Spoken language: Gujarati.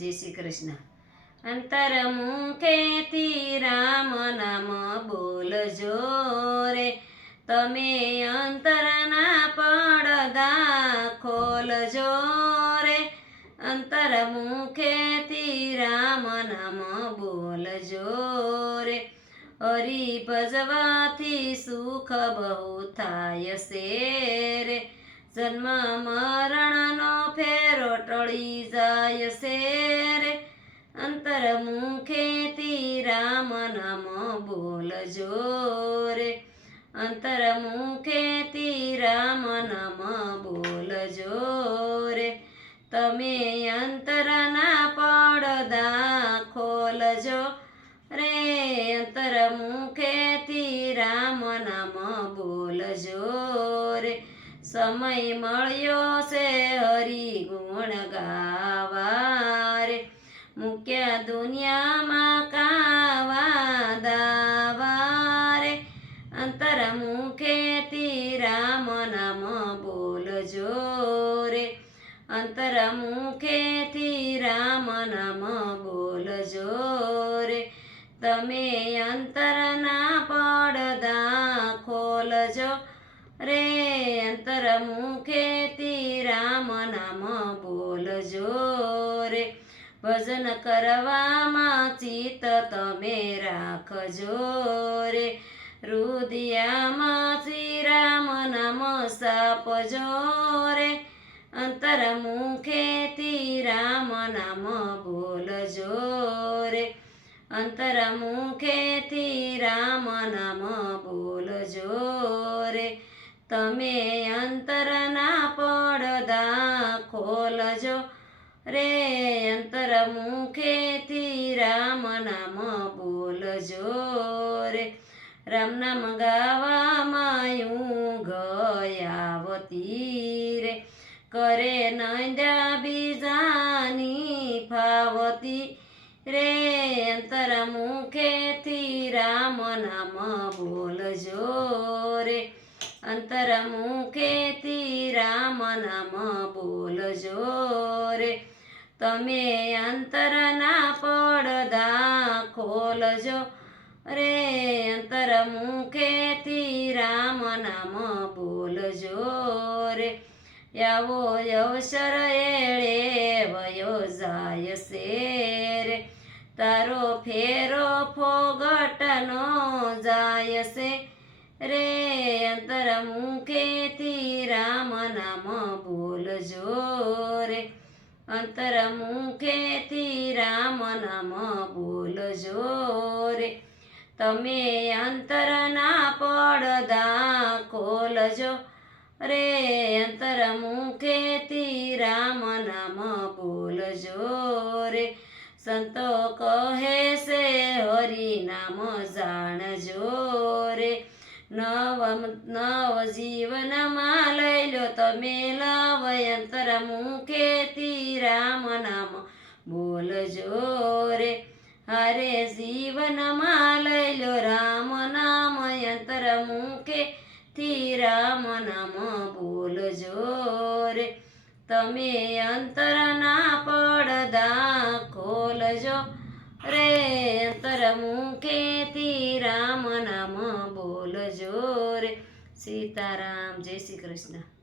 જય શ્રી કૃષ્ણ. અંતરમુખેથી રામ નામ બોલજો રે, તમે અંતરના પડદા ખોલજો રે. અંતરમુખેથી રામ નામ બોલજો રે, હરિ ભજવાથી સુખ બહુ થાય છે રે. જન્મ મરણનો ફેરો ટળી જાય છે રે. અંતરમુખેથી રામ નામ બોલજો રે, અંતરમુખેથી રામ નામ બોલજો રે. તમે અંતરના પડદા ખોલજો રે, અંતરમુખેથી રામ નામ બોલજો રે. સમય મળ્યો છે હરિ ગુણ ગાવા રે, મૂક્યા દુનિયામાં કાવા દાવા રે. અંતરમુખેથી રામ નામ બોલજો રે, અંતરમુખેથી રામ નામ બોલજો રે. તમે અંતરના પડદા ખોલજો રે, અંતરમુખેથી રામ નામ બોલજો રે. ભજન કરવામાં ચિત્ત તમે રાખજો રે, હૃદયમાં શ્રી રામ નામ સ્થાપજો રે. અંતરમુખેથી રામ નામ બોલજો રે, અંતરમુખેથી રામ નામ બોલજો રે. તમે અંતરના પડદા ખોલજો રે, અંતરમુખેથી રામ નામ બોલજો રે. રામ નામ ગાવામાં ઊંઘ આવતી રે, કરે નંદ્યા બીજાની ફાવતી રે. અંતરમુખેથી રામ નામ બોલજો રે, અંતરમુખેથી રામ નામ બોલજો રે. તમે અંતરના પડદા ખોલજો રે, અંતરમુખેથી રામ નામ બોલજો રે. આવો અવસર એળે વયો જાય છે રે, તારો ફેરો ફોગટનો જાય છે રે. અંતરમુખેથી રામ નામ બોલજો રે, અંતરમુખેથી રામ નામ બોલજો રે. તમે અંતરના પડદા ખોલજો રે, અંતરમુખેથી રામ નામ બોલજો રે. સંતો કહે છે હરિ નામ જાણજો રે, નવ જીવનમાં લઈ લો તમે લાવ. અંતરમુખેથી રામ નામ બોલજો રે, હારે જીવનમાં લઈ લો રામ નામ. અંતરમુખેથી રામ નામ બોલજો રે. તમે અંતરના પડદા ખોલજો રે, અંતરમુખેથી રામ નામ બોલજો રે. સીતારામ. જય શ્રી કૃષ્ણ.